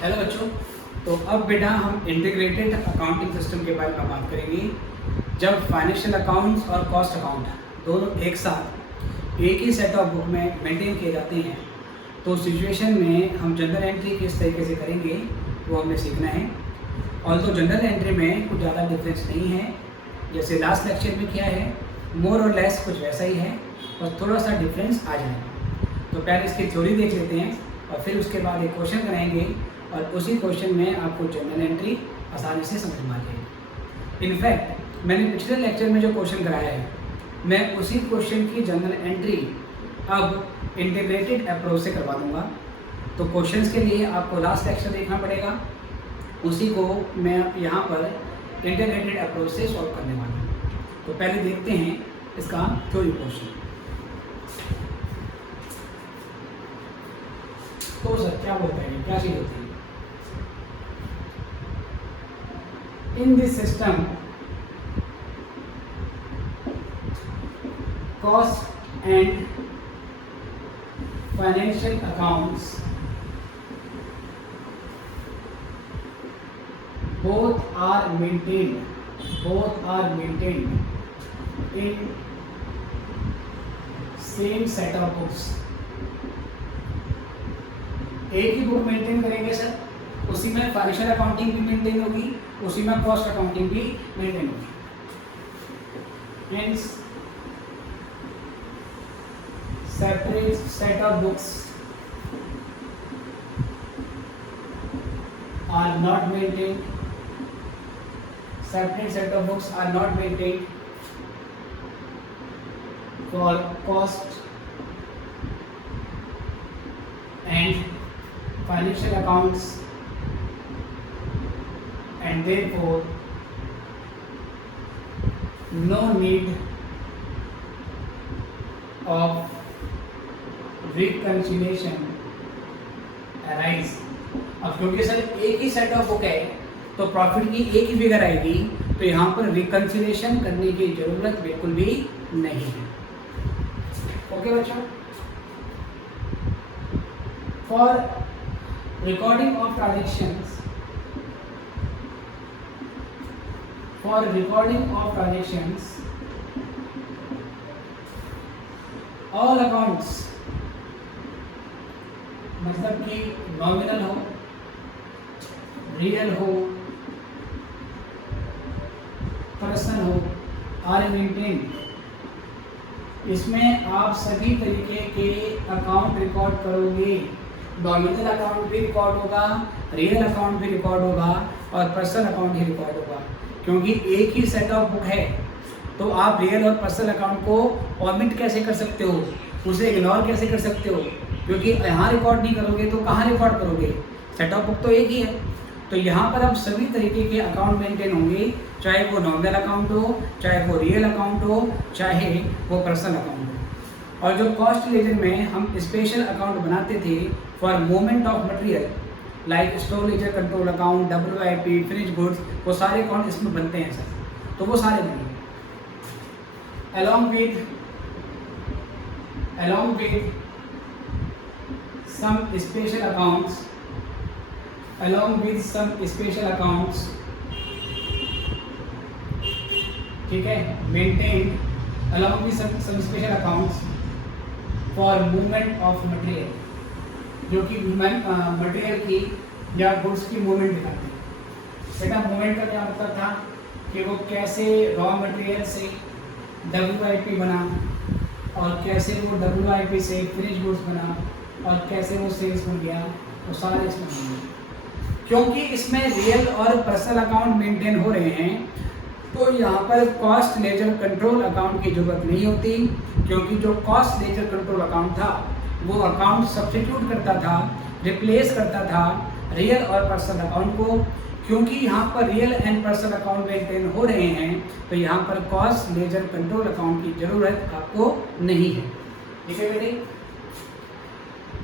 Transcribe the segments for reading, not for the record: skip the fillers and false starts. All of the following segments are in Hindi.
हेलो बच्चों। तो अब बेटा हम इंटीग्रेटेड अकाउंटिंग सिस्टम के बारे में बात करेंगे। जब फाइनेंशियल अकाउंट्स और कॉस्ट अकाउंट दोनों एक साथ एक ही सेट ऑफ बुक में मेंटेन किए जाते हैं तो सिचुएशन में हम जनरल एंट्री किस तरीके से करेंगे वो हमें सीखना है। और तो जनरल एंट्री में कुछ ज़्यादा डिफरेंस नहीं है, जैसे लास्ट लेक्चर में किया है, मोर और लेस कुछ वैसा ही है, और थोड़ा सा डिफरेंस आ जाएगा। तो पहले इसकी थ्योरी देख लेते हैं और फिर उसके बाद एक क्वेश्चन कराएंगे और उसी क्वेश्चन में आपको जनरल एंट्री आसानी से समझ में आ जाएगी। इनफैक्ट मैंने पिछले लेक्चर में जो क्वेश्चन कराया है मैं उसी क्वेश्चन की जनरल एंट्री अब इंटीग्रेटेड अप्रोच से करवा दूंगा। तो क्वेश्चंस के लिए आपको लास्ट लेक्चर देखना पड़ेगा, उसी को मैं यहाँ पर इंटीग्रेटेड अप्रोच से सॉल्व करने वाला हूँ। तो पहले देखते हैं इसका थ्योरी क्वेश्चन। तो सर क्या बोलते हैं, क्या चीज़ होती है? In this system, cost and financial accounts both are maintained in same set of books. एक ही बुक मेंटेन करेंगे सर, उसी में फाइनेंशियल अकाउंटिंग भी मेंटेन होगी, उसी में कॉस्ट अकाउंटिंग भी मेंटेन होगी। Hence, separate set of books are not maintained. Separate set of books are not maintained for cost and financial accounts, and therefore no need of reconciliation arise। अब क्योंकि सर एक ही सेट ऑफ बुक है तो प्रॉफिट की एक ही फिगर आएगी, तो यहाँ पर रिकंसिलेशन करने की जरूरत बिल्कुल भी नहीं है। ओके बच्चों, for recording of transactions, all accounts, मतलब कि नॉमिनल हो, रियल हो, पर्सन हो, आर मेंटेन। इसमें आप सभी तरीके के अकाउंट रिकॉर्ड करोगे। नॉमिनल अकाउंट भी रिकॉर्ड होगा, रियल अकाउंट भी रिकॉर्ड होगा और पर्सनल अकाउंट भी रिकॉर्ड होगा। क्योंकि एक ही सेट ऑफ बुक है तो आप रियल और पर्सनल अकाउंट को ऑमिट कैसे कर सकते हो, उसे इग्नोर कैसे कर सकते हो? क्योंकि यहाँ रिकॉर्ड नहीं करोगे तो कहाँ रिकॉर्ड करोगे? सेट ऑफ बुक तो एक ही है। तो यहाँ पर अब सभी तरीके के अकाउंट मेंटेन होंगे, चाहे वो नॉमिनल अकाउंट हो, चाहे वो रियल अकाउंट हो, चाहे वो पर्सनल अकाउंट हो। और जो कॉस्ट लेजर में हम स्पेशल अकाउंट बनाते थे for movement of material like store ledger, control account, WIP, finish goods, वो सारे अकाउंट इसमें बनते हैं सर। तो वो सारे बनेंगे along with some special accounts, ठीक है, maintained along with some special accounts for movement of material, जो कि मटेरियल की या गुड्स की मूवमेंट दिखाते हैं। बेटा मूवमेंट का क्या मतलब था कि वो कैसे रॉ मटेरियल से WIP बना और कैसे वो WIP से फिनिश गुड्स बना और कैसे वो सेल्स बन गया, वो सारे इसमें होंगे। क्योंकि इसमें रियल और पर्सनल अकाउंट मेंटेन हो रहे हैं तो यहाँ पर कॉस्ट लेजर कंट्रोल अकाउंट की जरूरत नहीं होती, क्योंकि जो कॉस्ट लेजर कंट्रोल अकाउंट था वो अकाउंट सब्स्टिट्यूट करता था, रिप्लेस करता था रियल और पर्सनल अकाउंट को। क्योंकि यहाँ पर real and personal account maintain हो रहे हैं तो यहाँ पर कॉस्ट लेजर कंट्रोल अकाउंट की जरूरत आपको नहीं है। ठीक है बेटे?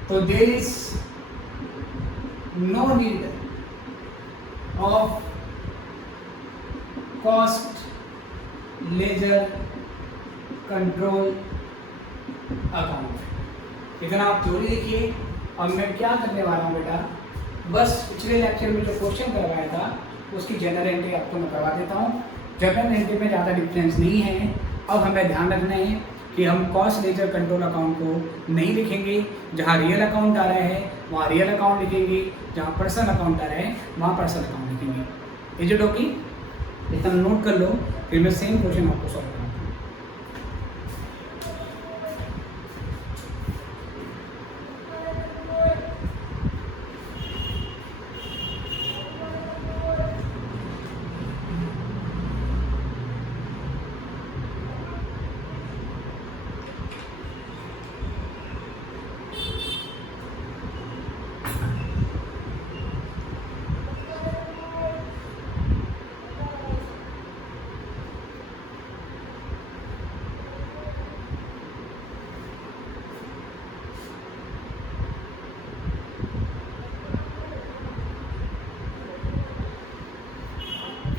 तो there is no need of cost ledger control account. इतना आप थ्योरी देखिए। अब मैं क्या करने वाला हूँ बेटा, बस पिछले लेक्चर में जो क्वेश्चन करवाया था उसकी जनरल एंट्री आपको मैं करवा देता हूँ। जनरल एंट्री में ज़्यादा डिफरेंस नहीं है। अब हमें ध्यान रखना है कि हम कॉस्ट लेजर कंट्रोल अकाउंट को नहीं लिखेंगे। जहाँ रियल अकाउंट आ रहा है वहाँ रियल अकाउंट लिखेंगे, जहाँ पर्सनल अकाउंट आ रहा है वहाँ पर्सनल अकाउंट लिखेंगे। Is it okay? इतना नोट कर लो, फिर मैं सेम क्वेश्चन आपको सॉल्व करूँगा।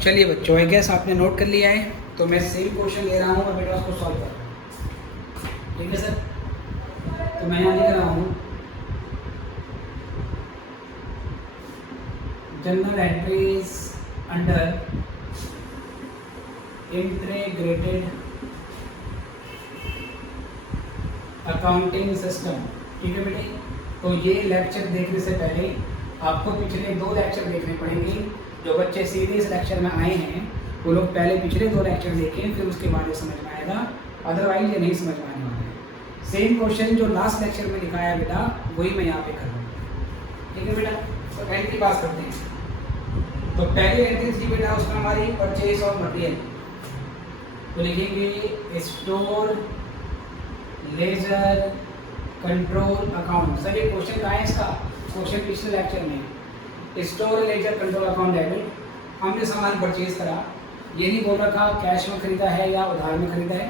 चलिए बच्चों, आई गेस आपने नोट कर लिया है, तो मैं सेम क्वेश्चन ले रहा हूँ और बेटा उसको सॉल्व कर रहा हूँ। ठीक है सर? तो मैं यहाँ लिख रहा हूँ general entries under integrated accounting system. ठीक है बेटे? तो ये लेक्चर देखने से पहले आपको पिछले 2 लेक्चर देखने पड़ेंगे। जो बच्चे सीधे इस लेक्चर में आए हैं वो लोग पहले पिछले 2 लेक्चर देखें, फिर उसके बाद ये समझ में आएगा, अदरवाइज ये नहीं समझ में आने वाला है। सेम क्वेश्चन जो लास्ट लेक्चर में लिखाया है बेटा, वही मैं यहाँ पे कर रहा हूँ। ठीक है बेटा? तो एंट्री पास करते हैं। तो पहली एंट्री थी बेटा उसमें हमारी परचेज ऑफ मटेरियल, तो लिखेंगे store ledger control account. Sir ये क्वेश्चन कहाँ है इसका? क्वेश्चन पिछले लेक्चर में। Store ledger control account debit, हमने सामान परचेज करा, ये नहीं बोल रखा कैश में खरीदा है या उधार में खरीदा है।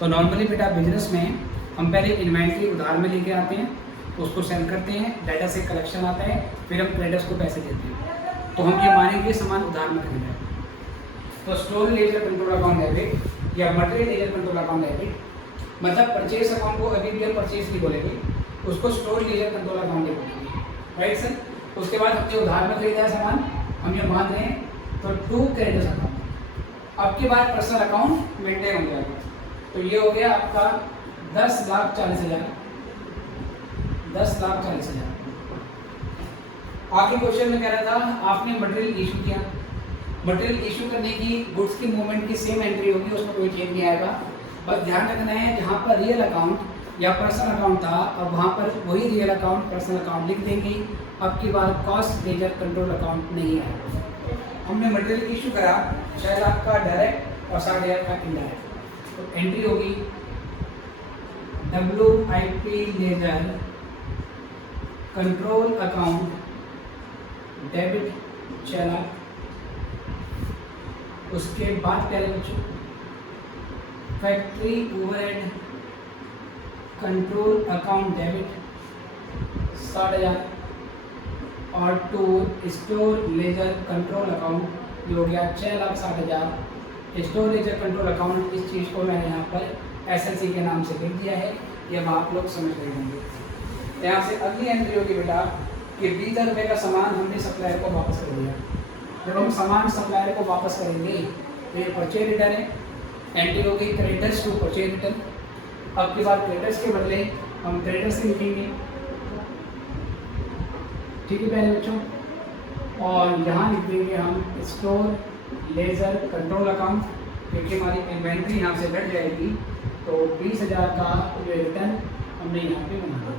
तो नॉर्मली बेटा बिजनेस में हम पहले इन्वेंट्री उधार में लेके आते हैं, उसको सेल करते हैं, डाटा से कलेक्शन आता है, फिर हम ट्रेडर्स को पैसे देते हैं। तो हम ये मानेंगे सामान उधार में खरीदा है। तो store ledger control account debit या material ledger control account debit, मतलब परचेज अकाउंट को अभी भी हम परचेज नहीं बोलेंगे, उसको स्टोर लेजर कंट्रोल अकाउंट बोलेंगे। Right sir? उसके बाद हमने उधार में खरीदा है सामान, हम ये मान रहे हैं, तो 2 क्रेडिटर्स अकाउंट। अब के बाद पर्सनल अकाउंट मेंटेन हो जाएगा। तो ये हो गया आपका 10,40,000। 10,40,000। आगे क्वेश्चन में कह रहा था आपने मटेरियल इशू किया। मटेरियल इशू करने की गुड्स की मूवमेंट की सेम एंट्री होगी, उसमें कोई चेंज नहीं आएगा। बस ध्यान रखना है जहाँ पर रियल अकाउंट या पर्सनल अकाउंट था, अब वहाँ पर वही रियल अकाउंट पर्सनल अकाउंट लिख देंगे। अब की बार कॉस्ट लेजर कंट्रोल अकाउंट नहीं आएगा। हमने मटेरियल इशू करा 6 लाख का डायरेक्ट और 60,000 का इनडायरेक्ट, तो एंट्री होगी WIP ledger control account debit 6 lakh. उसके बाद प्यारे बच्चों factory overhead control account debit 60,000 और 2 स्टोर लेजर कंट्रोल अकाउंट जो हो गया 6,60,000। स्टोर लेजर कंट्रोल अकाउंट, इस चीज़ को मैंने यहाँ पर SLC के नाम से लिख दिया है, ये अब आप लोग समझ रहे होंगे। यहाँ से अगली एंट्री होगी बेटा कि 20,000 रुपये का सामान हमने सप्लायर को वापस कर दिया। जब हम सामान सप्लायर को वापस करेंगे तो ये परचेज रिटर्न है, एंट्री होगी क्रेडिटर्स टू परचेज रिटर्न। अब की बार क्रेडिटर्स के बदले हम क्रेडिटर्स से लिखेंगे। ठीक है पहले बच्चों? और यहाँ लिख देंगे हम स्टोर लेजर कंट्रोल अकाउंट, क्योंकि हमारी इन्वेंट्री यहाँ से बढ़ जाएगी, तो 20,000 का जो रिटर्न हमने यहाँ पे बना दिया।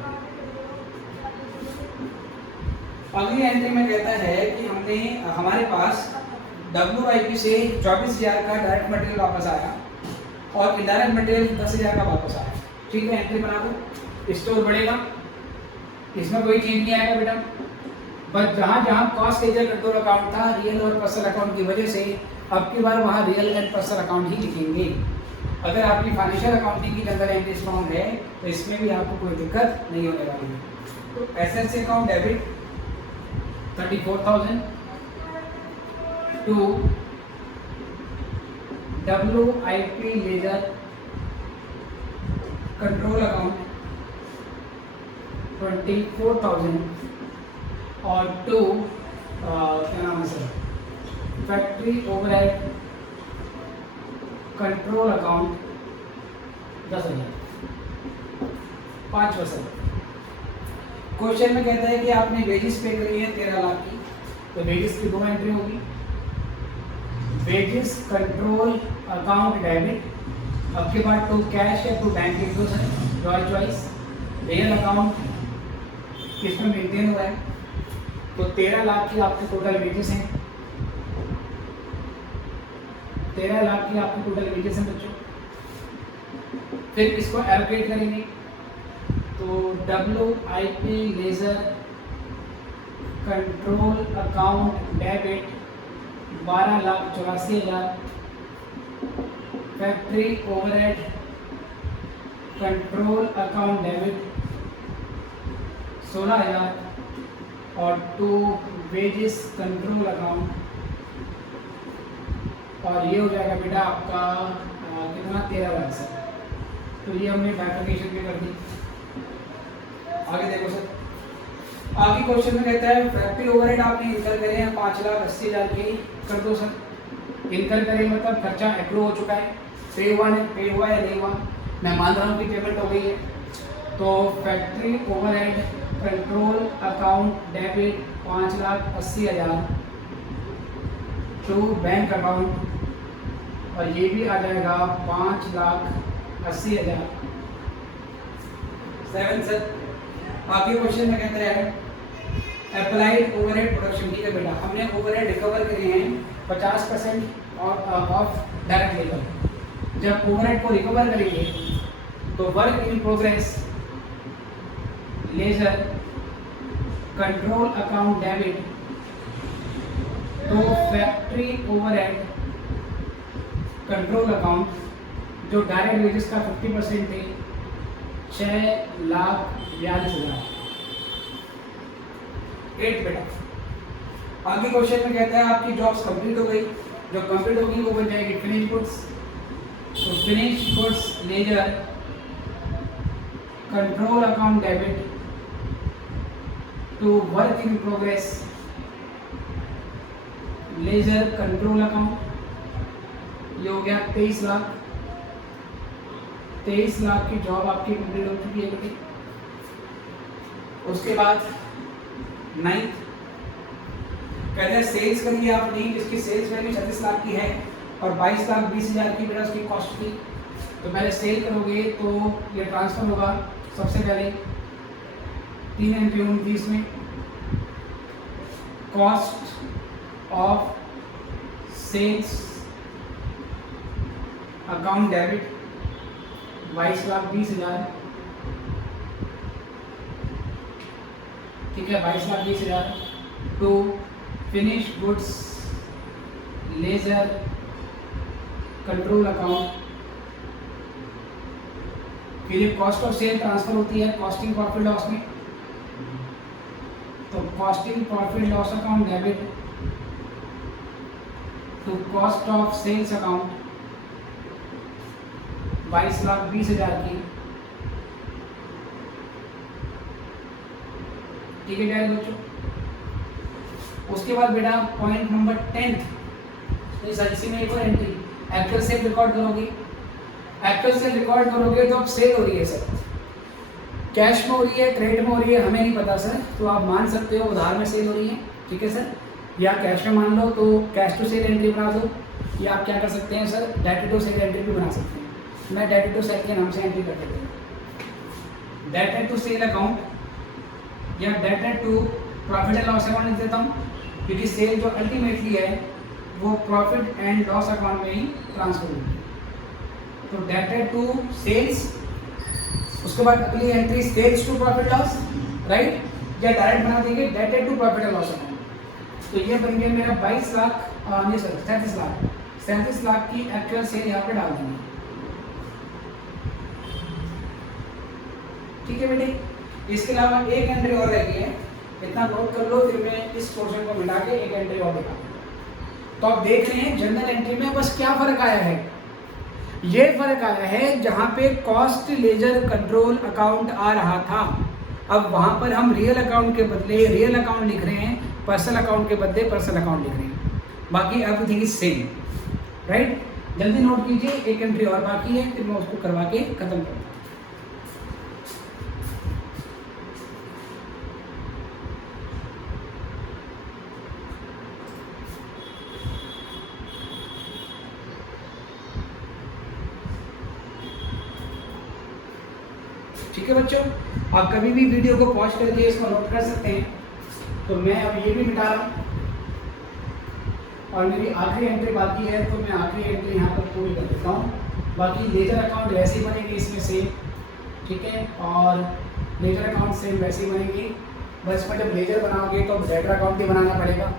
अगली एंट्री में कहता है कि हमने हमारे पास WIP से 24,000 का डायरेक्ट मटेरियल वापस आया और इनडायरेक्ट मटेरियल 10,000 का वापस आया। ठीक है, एंट्री बना दो। स्टोर बढ़ेगा, इसमें कोई चेंज नहीं आएगा बेटा। बस जहाँ जहाँ कॉस्ट लेजर कंट्रोल अकाउंट था रियल और पर्सनल अकाउंट की वजह से अब की बार वहाँ रियल एंड पर्सनल अकाउंट ही लिखेंगे। अगर आपकी फाइनेंशियल अकाउंटिंग की जनरल एंट्री स्ट्रॉन्ग है तो इसमें भी आपको कोई दिक्कत नहीं होने वाली है। तो SLC account debit 34,000 to WIP ledger control account 24,000 और 2 क्या नाम है sir, factory overhead control account 10,000, 5%। Question में कहता है कि आपने वेजेस पे करी है 13 लाख की, तो वेजेस की 2 एंट्री होगी। वेजेस कंट्रोल अकाउंट डेबिट, अब के बाद टू कैश या टू बैंक लिख दो sir, your choice. Real account किसमें मेंटेन हो रहा है, तो 13 लाख की आपके टोटल वेजेस हैं, 13 लाख की आपकी टोटल वेजेस हैं बच्चों। फिर इसको एलोकेट करेंगे, तो WIP ledger control account debit 12,84,000, factory overhead control account debit 16,000 और 2 वेजेस कंट्रोल अकाउंट, और ये हो जाएगा बेटा आपका कितना 13 लाख से। तो ये हमने बैकअपेशन भी कर दी। आगे देखो सर, आगे क्वेश्चन में कहता है फैक्ट्री ओवरहेड आपने इनकर करे हैं 5,80,000 के, कर दो सर। इनकर करे मतलब खर्चा एक्रो हो चुका है, पे हुआ या नहीं हुआ, मैं मान रहा हूँ कि पेमेंट हो गई है। तो factory overhead control account debit 5,80,000 to bank account, और ये भी आ जाएगा 5,80,000। 7 सर, आगे क्वेश्चन में कहते हैं अप्लाइड ओवरहेड प्रोडक्शन। ठीक है बेटा, हमने ओवरहेड रिकवर करे हैं 50% ऑफ डायरेक्ट लेबर। जब ओवरहेड को रिकवर करेंगे तो work in progress ledger control account debit, तो फैक्ट्री ओवरहेड कंट्रोल अकाउंट जो डायरेक्ट वेजेस का 50% है 6,42,000। 8 बेटा, आगे क्वेश्चन में कहता है आपकी जॉब्स कंप्लीट हो गई, जो कंप्लीट होगी वो बन जाएगी फिनिश गुड्स। तो finish goods ledger control account debit to work in progress ledger control account, ये हो गया 23 लाख। 23 लाख की जॉब आपकी कंप्लीट हो चुकी है बेटी। उसके बाद 9th कहते हैं सेल्स करिए आपने, इसकी सेल्स वैल्यू 36 लाख की है और 22,20,000 की बेटा उसकी कॉस्ट थी। तो पहले सेल करोगे तो ये ट्रांसफर होगा, सबसे पहले 3 एंट्री होंगी इसमें, cost of sales account debit 22,20,000, ठीक है 22,20,000 to finish goods ledger control account. फिर ये कॉस्ट ऑफ सेल ट्रांसफर होती है कॉस्टिंग प्रॉफिट लॉस में, तो costing profit loss account debit to cost of sales account 22,20,000 की, ठीक है प्यारे बच्चों। उसके बाद बेटा पॉइंट नंबर 10th, इसी में एक और एंट्री एक्चुअल सेल रिकॉर्ड करोगे। एक्चुअल सेल रिकॉर्ड करोगे तो अब सेल हो रही है सर, कैश में हो रही है क्रेडिट में हो रही है हमें नहीं पता सर, तो आप मान सकते हो उधार में सेल हो रही है, ठीक है सर, या कैश में मान लो तो कैश टू सेल एंट्री बना दो, या आप क्या कर सकते हैं sir debt to sale entry भी बना सकते हैं। मैं डेट टू सेल के नाम से एंट्री कर देता हूँ, डेट टू सेल अकाउंट या debt to profit and loss account लिख देता हूँ, क्योंकि सेल जो अल्टीमेटली है वो प्रॉफिट एंड लॉस अकाउंट में ही ट्रांसफर होगी। तो डेट टू सेल्स, उसके बाद अगली entry sales to profit loss, right, या डायरेक्ट बना देंगे debt to profit and loss account. तो ये बन गया मेरा 22 लाख नहीं सर 37 लाख की एक्चुअल सेल यहाँ पे डाल देंगे, ठीक है बेटे। इसके अलावा एक एंट्री और रह गई है, इतना नोट कर लो, फिर मैं इस पोर्शन को मिला के एक एंट्री और दिखा। तो आप देख रहे हैं जनरल एंट्री में बस क्या फर्क आया है, ये फर्क आया है जहां पे कॉस्ट लेजर कंट्रोल अकाउंट आ रहा था अब वहाँ पर हम रियल अकाउंट के बदले रियल अकाउंट लिख रहे हैं, पर्सनल अकाउंट के बदले पर्सनल अकाउंट लिख रहे हैं। बाकी एवरीथिंग इज सेम, राइट। जल्दी नोट कीजिए, एक एंट्री और बाकी है, फिर मैं उसको करवा के खत्म करता हूँ। ठीक है बच्चों, आप कभी भी वीडियो को पॉज करके इसको नोट कर सकते हैं। तो मैं अब ये भी मिटा रहा हूँ और मेरी आखिरी एंट्री बाकी है, तो मैं आखिरी एंट्री यहाँ पर पूरी कर देता हूँ। बाकी लेजर अकाउंट वैसे ही बनेंगे इसमें से, ठीक है, और लेजर अकाउंट सेम वैसे ही बनेंगी। बस इसमें जब लेजर बनाओगे तो डेटर अकाउंट ही बनाना पड़ेगा,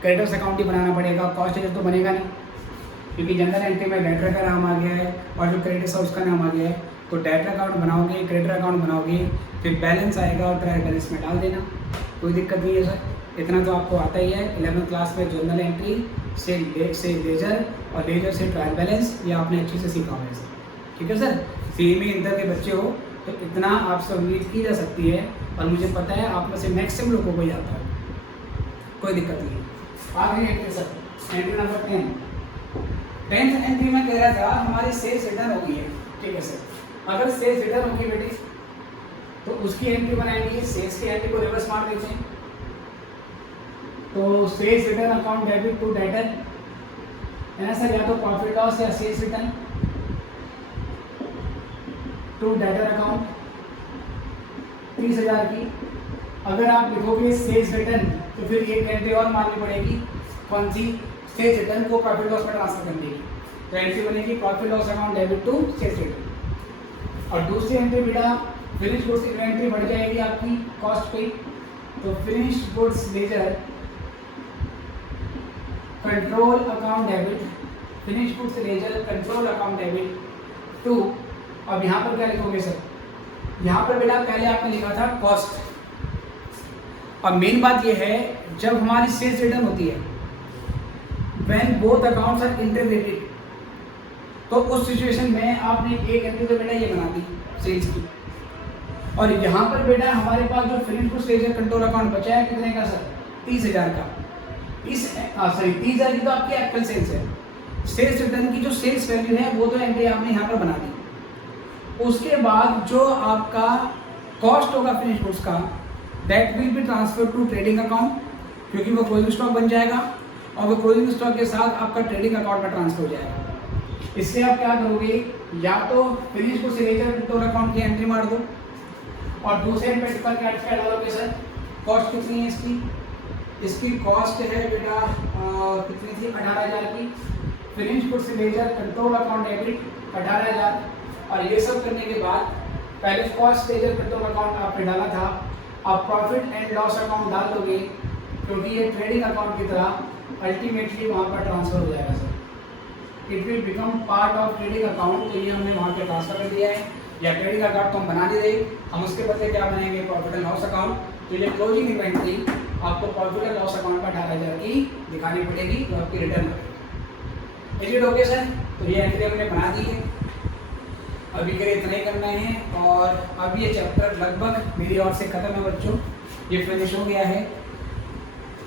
क्रेडिटर्स अकाउंट ही बनाना पड़ेगा, कॉस्ट लेजर तो बनेगा नहीं, क्योंकि जनरल एंट्री में डेटर का नाम आ गया है और जो क्रेडिटर्स है उसका नाम आ गया है। तो डेटर अकाउंट बनाओगे, क्रेडिटर अकाउंट बनाओगे, फिर बैलेंस आएगा और ट्रायल बैलेंस में डाल देना, कोई दिक्कत नहीं है सर। इतना तो आपको आता ही है। 11th क्लास में जनरल एंट्री से लेजर और लेजर से ट्रायल बैलेंस, ये आपने अच्छे से सीखा है सर, ठीक है सर। सीएमए इंटर के बच्चे हो तो इतना आपसे उम्मीद की जा सकती है, और मुझे पता है आप में से मैक्सिमम लोगों को ही आता है, कोई दिक्कत नहीं है। आखिरी entry sir, entry number 10th entry में कह रहा था हमारी सेल्स रिटर्न हो गई है, ठीक है सर। अगर सेल्स रिटर्न होगी बेटे तो उसकी एंट्री बनाएंगे, सेल्स की एंट्री को रिवर्स मार देते हैं। तो sales return account debit to debtor है ना सर, या तो प्रॉफिट लॉस या sales return to debtor account 30,000 की। अगर आप लिखोगे सेल्स रिटर्न तो फिर एक एंट्री और मारनी पड़ेगी, कौन सी, सेल्स रिटर्न को प्रॉफिट लॉस में ट्रांसफर करने की। तो एंट्री बनेगी profit loss account debit to sales return. और दूसरी एंट्री बेटा फिनिश गुड्स इन्वेंट्री बढ़ जाएगी आपकी कॉस्ट पे, तो finish goods ledger control account debit, finish goods ledger control account debit to. अब यहाँ पर क्या लिखोगे सर, यहाँ पर बेटा पहले आपने लिखा था कॉस्ट। अब मेन बात ये है, जब हमारी सेल्स रिटर्न होती है when both accounts are interrelated, तो उस सिचुएशन में आपने एक एंट्री तो बेटा ये बना दी सेल्स की। और यहाँ पर बेटा हमारे पास जो finish goods ledger control account बचा है कितने का सर, 30,000 का। इस सॉरी 30,000 की तो आपकी एक्चुअल सेल्स है, सेल्स रिटर्न की जो सेल्स वैल्यू है वो तो एंट्री आपने यहाँ पर बना दी। उसके बाद जो आपका कॉस्ट होगा फिनिश गुड्स का, that will be transfer to trading account, क्योंकि वो क्लोजिंग स्टॉक बन जाएगा और वो क्लोजिंग स्टॉक के साथ आपका ट्रेडिंग अकाउंट में ट्रांसफर हो जाएगा। इससे आप क्या करोगे, या तो finish goods ledger control account की एंट्री मार दो और दूसरे पे टिकर क्या डालोगे सर, कॉस्ट कितनी है इसकी, इसकी कॉस्ट है बेटा कितनी थी, 18,000 की। Finish goods ledger control account debit 18,000। और ये सब करने के बाद पहले कॉस्ट लेजर कंट्रोल अकाउंट आपने डाला था, आप प्रॉफिट एंड लॉस अकाउंट डाल दोगे, क्योंकि ये ट्रेडिंग अकाउंट की तरह अल्टीमेटली वहाँ पर ट्रांसफर हो जाएगा sir. It will become part of trading account. तो ये हमने वहाँ पे ट्रांसफर कर दिया है, या ट्रेडिंग अकाउंट तो हम बना नहीं रहे, हम उसके बदले क्या बनाएंगे, प्रॉफिट एंड लॉस अकाउंट। तो ये क्लोजिंग इन्वेंट्री आपको प्रॉफिट एंड लॉस अकाउंट पर 18,000 की दिखानी पड़ेगी, तो आपकी रिटर्न करेगी। Is it okay sir. तो ये एंट्री हमने बना दी है, अभी के लिए इतना ही करना है। और अब ये चैप्टर लगभग मेरी ओर से खत्म है बच्चों, ये फिनिश हो गया है।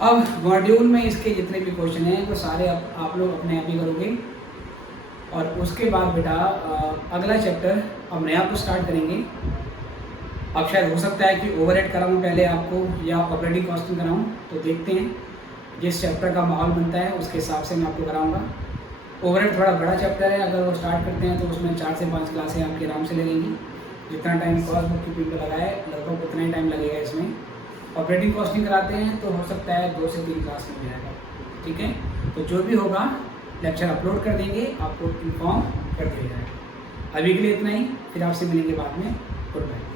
अब मॉड्यूल में इसके जितने भी क्वेश्चन हैं वो सारे आप लोग अपने आप ही करोगे, और उसके बाद बेटा अगला चैप्टर अब नया आपको स्टार्ट करेंगे। अब शायद हो सकता है कि ओवरहेड कराऊँ पहले आपको या ऑपरेटिंग कॉस्टिंग कराऊँ, तो देखते हैं जिस चैप्टर का माहौल बनता है उसके हिसाब से मैं आपको कराऊँगा। ओवरहेड थोड़ा बड़ा चैप्टर है, अगर वो स्टार्ट करते हैं तो उसमें 4 से 5 क्लासें आपकी आराम से लगेंगी। जितना टाइम कॉस्ट बुक कीपिंग पर लगा है लगभग उतना ही टाइम लगेगा इसमें। ऑपरेटिंग कॉस्टिंग कराते हैं तो हो सकता है 2 से 3 क्लास में जाएगा, ठीक है। तो जो भी होगा लेक्चर अपलोड कर देंगे, आपको इन्फॉर्म कर दिया जाएगा। अभी के लिए इतना ही, फिर आपसे मिलेंगे बाद में। Good bye.